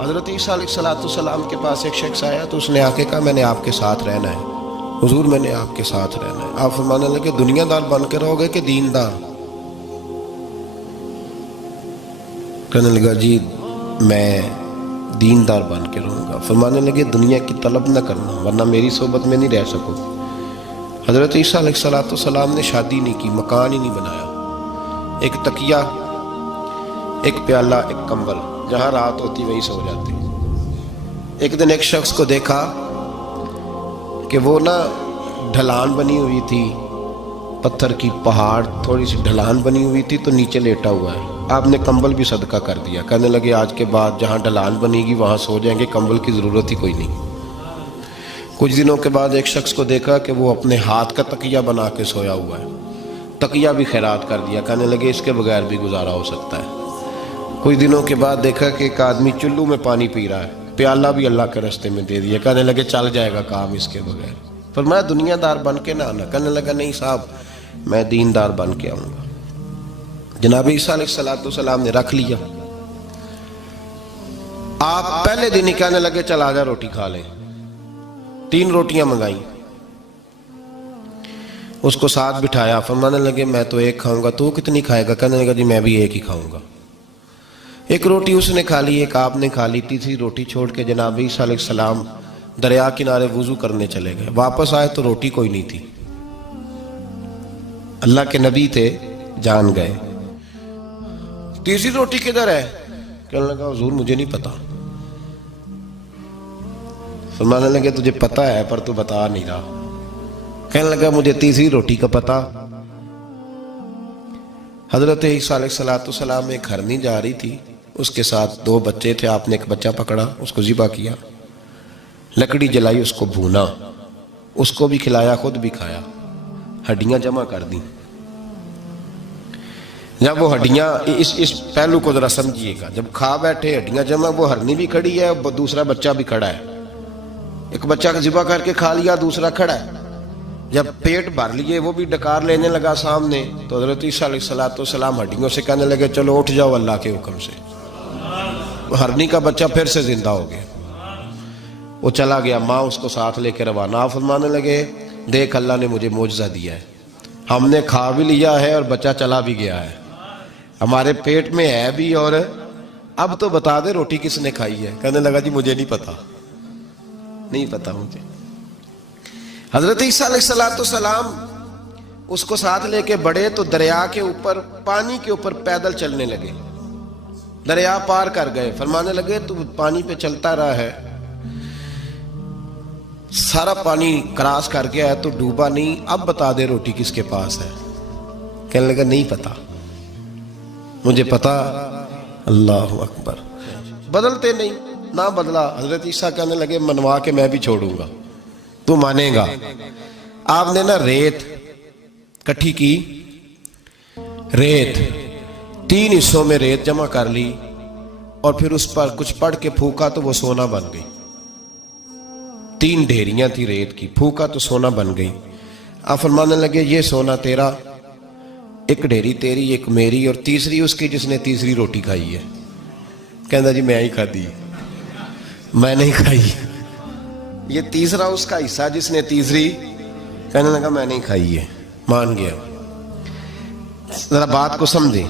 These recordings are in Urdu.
حضرت عیسیٰ علیہ السلام کے پاس ایک شخص آیا تو اس نے آ کے کہا میں نے آپ کے ساتھ رہنا ہے، حضور میں نے آپ کے ساتھ رہنا ہے۔ آپ فرمانے لگے دنیا دار بن کے رہو گے کہ دیندار؟ کہنے لگا جی میں دیندار بن کے رہوں گا۔ فرمانے لگے دنیا کی طلب نہ کرنا ورنہ میری صحبت میں نہیں رہ سکو۔ حضرت عیسیٰ علیہ السلام نے شادی نہیں کی، مکان ہی نہیں بنایا، ایک تکیہ، ایک پیالہ، ایک کمبل، جہاں رات ہوتی وہی سو جاتے۔ ایک دن ایک شخص کو دیکھا کہ وہ ڈھلان بنی ہوئی تھی، پتھر کی پہاڑ تھوڑی سی ڈھلان بنی ہوئی تھی تو نیچے لیٹا ہوا ہے۔ آپ نے کمبل بھی صدقہ کر دیا، کہنے لگے آج کے بعد جہاں ڈھلان بنے گی وہاں سو جائیں گے، کمبل کی ضرورت ہی کوئی نہیں۔ کچھ دنوں کے بعد ایک شخص کو دیکھا کہ وہ اپنے ہاتھ کا تکیہ بنا کے سویا ہوا ہے، تکیہ بھی خیرات کر دیا، کہنے لگے اس کے بغیر بھی گزارا ہو سکتا ہے۔ کچھ دنوں کے بعد دیکھا کہ ایک آدمی چلو میں پانی پی رہا ہے، پیالہ بھی اللہ کے راستے میں دے دیا، کہنے لگے چل جائے گا کام اس کے بغیر۔ فرمایا دنیا دار بن کے نہ آنا، کہنے لگا نہیں صاحب میں دیندار بن کے آؤں گا۔ جناب عیسیٰ علیہ السلام نے رکھ لیا۔ آپ پہلے دن ہی کہنے لگے چل آجا روٹی کھا لیں، 3 روٹیاں منگائیں، اس کو ساتھ بٹھایا، فرمانے لگے میں تو ایک کھاؤں گا، تو کتنی کھائے گا؟ کہنے لگا جی میں بھی ایک ہی کھاؤں گا۔ ایک روٹی اس نے کھا لی، ایک آپ نے کھا لی، تیسری روٹی چھوڑ کے جناب عیسیٰ علیہ السلام دریا کنارے وضو کرنے چلے گئے۔ واپس آئے تو روٹی کوئی نہیں تھی، اللہ کے نبی تھے، جان گئے۔ تیسری روٹی کدھر ہے؟ کہنے لگا حضور مجھے نہیں پتا۔ فرمانے لگے تجھے پتا ہے پر تو بتا نہیں رہا۔ کہنے لگا مجھے تیسری روٹی کا پتا۔ حضرت عیسیٰ علیہ السلام ایک ہرنی جا رہی تھی، اس کے ساتھ 2 بچے تھے، آپ نے ایک بچہ پکڑا، اس کو ذبح کیا، لکڑی جلائی، اس کو بھونا، اس کو بھی کھلایا، خود بھی کھایا، ہڈیاں جمع کر دیں۔ جب وہ ہڈیاں اس پہلو کو ذرا سمجھیے گا، جب کھا بیٹھے ہڈیاں جمع، وہ ہرنی بھی کھڑی ہے، دوسرا بچہ بھی کھڑا ہے، ایک بچہ ذبح کر کے کھا لیا، دوسرا کھڑا ہے۔ جب پیٹ بھر لیے وہ بھی ڈکار لینے لگا سامنے، تو حضرت عیسیٰ علیہ السلام ہڈیوں سے کہنے لگے چلو اٹھ جاؤ اللہ کے حکم سے۔ ہرنی کا بچہ پھر سے زندہ ہو گیا، وہ چلا گیا، ماں اس کو ساتھ لے کے روانہ۔ فرمانے لگے دیکھ اللہ نے مجھے معجزہ دیا ہے، ہم نے کھا بھی لیا ہے اور بچہ چلا بھی گیا ہے، ہمارے پیٹ میں ہے بھی، اور اب تو بتا دے روٹی کس نے کھائی ہے؟ کہنے لگا جی مجھے نہیں پتا، نہیں پتا مجھے۔ حضرت عیسیٰ علیہ السلام اس کو ساتھ لے کے بڑھے تو دریا کے اوپر، پانی کے اوپر پیدل چلنے لگے، دریا پار کر گئے۔ فرمانے لگے تو پانی پہ چلتا رہا ہے، سارا پانی کراس کر گیا ہے تو ڈوبا نہیں، اب بتا دے روٹی کس کے پاس ہے؟ کہنے لگا نہیں پتا مجھے پتا۔ اللہ اکبر، بدلتے نہیں، نہ بدلا۔ حضرت عیسیٰ کہنے لگے منوا کے میں بھی چھوڑوں گا، تو مانے گا۔ آپ نے ریت کٹھی کی، ریت 3 حصوں میں ریت جمع کر لی اور پھر اس پر کچھ پڑھ کے پھونکا تو وہ سونا بن گئی۔ 3 ڈھیریاں تھی ریت کی، پھونکا تو سونا بن گئی۔ آپ فرمانے لگے یہ سونا تیرا، ایک ڈھیری تیری، ایک میری، اور تیسری اس کی جس نے تیسری روٹی کھائی ہے۔ کہنا جی میں ہی کھا دی، میں نہیں کھائی۔ یہ تیسرا اس کا حصہ جس نے تیسری، کہنے لگا میں نہیں کھائی ہے، مان گیا۔ ذرا بات کو سمجھیں،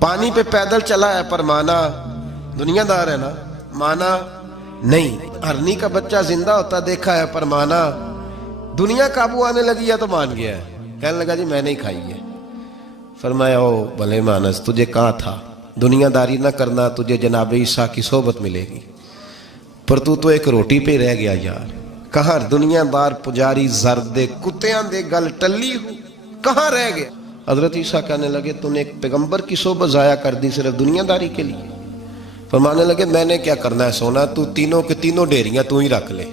پانی پہ پیدل چلا ہے پر مانا، دنیا دار ہے نا، مانا نہیں۔ ہرنی کا بچہ زندہ ہوتا دیکھا ہے پر مانا، دنیا قابو آنے لگی ہے تو مان گیا ہے۔ کہنے لگا جی میں نہیں کھائی ہے۔ فرمایا او بھلے مانس، تجھے کہا تھا دنیا داری نہ کرنا، تجھے جناب عیسیٰ کی صحبت ملے گی، پر تو ایک روٹی پہ رہ گیا یار۔ کہاں دنیا دار پجاری زرد کتیاں دے گل ٹلی ہو، کہاں رہ گیا؟ حضرت عیسیٰ کہنے لگے تو نے ایک پیغمبر کی صحبت ضائع کر دی صرف دنیا داری کے لیے۔ فرمانے لگے میں نے کیا کرنا ہے سونا، تو تینوں کے تینوں ڈیریاں تو ہی رکھ لے،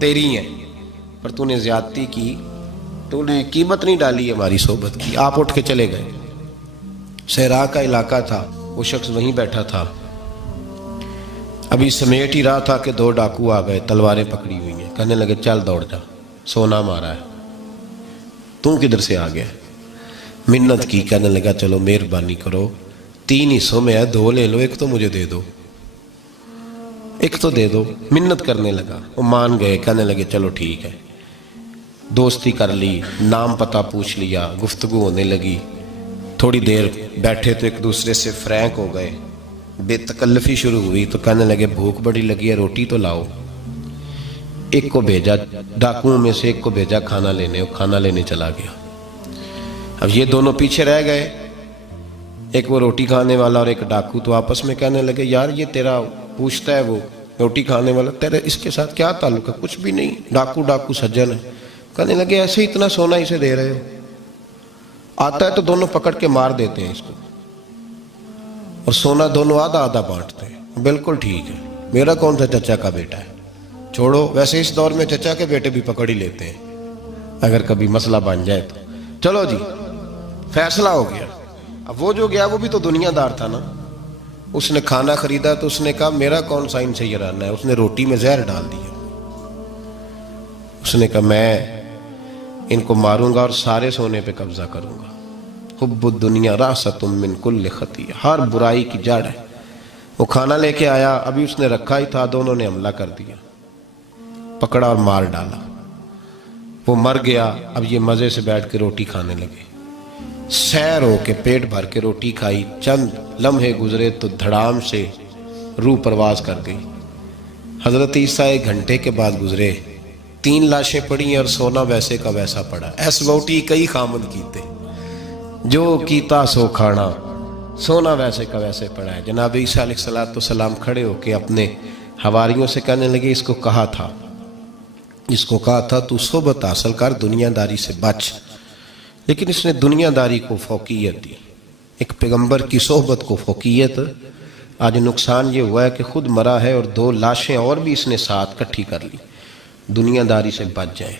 تیری ہیں، پر تو نے زیادتی کی، تو نے قیمت نہیں ڈالی ہماری صحبت کی۔ آپ اٹھ کے چلے گئے۔ صحرا کا علاقہ تھا، وہ شخص وہیں بیٹھا تھا، ابھی سمیٹ ہی رہا تھا کہ 2 ڈاکو آ گئے، تلواریں پکڑی ہوئی ہیں۔ کہنے لگے چل دوڑ جا، سونا مارا ہے، تو کدھر سے آ گیا؟ منت کی، کہنے لگا چلو مہربانی کرو، 3 حصوں میں ہے، 2 لے لو، ایک تو مجھے دے دو۔ ایک تو دے دو. منت کرنے لگا, وہ مان گئے, کہنے لگے چلو ٹھیک ہے. دوستی کر لی, نام پتہ پوچھ لیا, گفتگو ہونے لگی. تھوڑی دیر بیٹھے تو ایک دوسرے سے فرینک ہو گئے, بے تکلفی شروع ہوئی. تو کہنے لگے بھوک بڑی لگی ہے, روٹی تو لاؤ. ایک کو بھیجا, ڈاکوؤں میں سے ایک کو بھیجا کھانا لینے, وہ کھانا لینے چلا گیا. اب یہ دونوں پیچھے رہ گئے, ایک وہ روٹی کھانے والا اور ایک ڈاکو. تو آپس میں کہنے لگے یار یہ تیرا پوچھتا ہے وہ روٹی کھانے والا, تیرے اس کے ساتھ کیا تعلق ہے؟ کچھ بھی نہیں, ڈاکو سجن ہے. کہنے لگے ایسے اتنا سونا اسے دے رہے ہو, آتا ہے تو دونوں پکڑ کے مار دیتے ہیں اس کو, اور سونا دونوں آدھا آدھا بانٹتے ہیں. بالکل ٹھیک ہے, میرا کون سا چچا کا بیٹا ہے, چھوڑو. ویسے اس دور میں چچا کے بیٹے بھی پکڑ ہی لیتے ہیں اگر کبھی مسئلہ بن جائے تو. چلو جی, فیصلہ ہو گیا. اب وہ جو گیا وہ بھی تو دنیا دار تھا نا, اس نے کھانا خریدا تو اس نے کہا میرا کون سا ان سے یہ رہنا ہے. اس نے روٹی میں زہر ڈال دیا. اس نے کہا میں ان کو ماروں گا اور سارے سونے پہ قبضہ کروں گا. حب الدنیا راست من کل خطیہ, ہر برائی کی جڑ ہے. وہ کھانا لے کے آیا, ابھی اس نے رکھا ہی تھا, دونوں نے حملہ کر دیا, پکڑا اور مار ڈالا. وہ مر گیا. اب یہ مزے سے بیٹھ کے روٹی کھانے لگے, سیر ہو کے پیٹ بھر کے روٹی کھائی. چند لمحے گزرے تو دھڑام سے روح پرواز کر گئی. حضرت عیسیٰ 1 گھنٹے کے بعد گزرے, 3 لاشیں پڑی اور سونا ویسے کا ویسا پڑا. ایس ووٹی کئی خامد کیتے, جو کیتا سو کھانا, سونا ویسے کا ویسے پڑا ہے. جناب عیسیٰ علیہ السلام کھڑے ہو کے اپنے حواریوں سے کہنے لگے اس کو کہا تھا تو صحبت حاصل کر, دنیا داری سے بچ. لیکن اس نے دنیا داری کو فوقیت دی, ایک پیغمبر کی صحبت کو فوقیت. آج نقصان یہ ہوا ہے کہ خود مرا ہے اور 2 لاشیں اور بھی اس نے ساتھ کٹھی کر لی. دنیا داری سے بچ جائیں.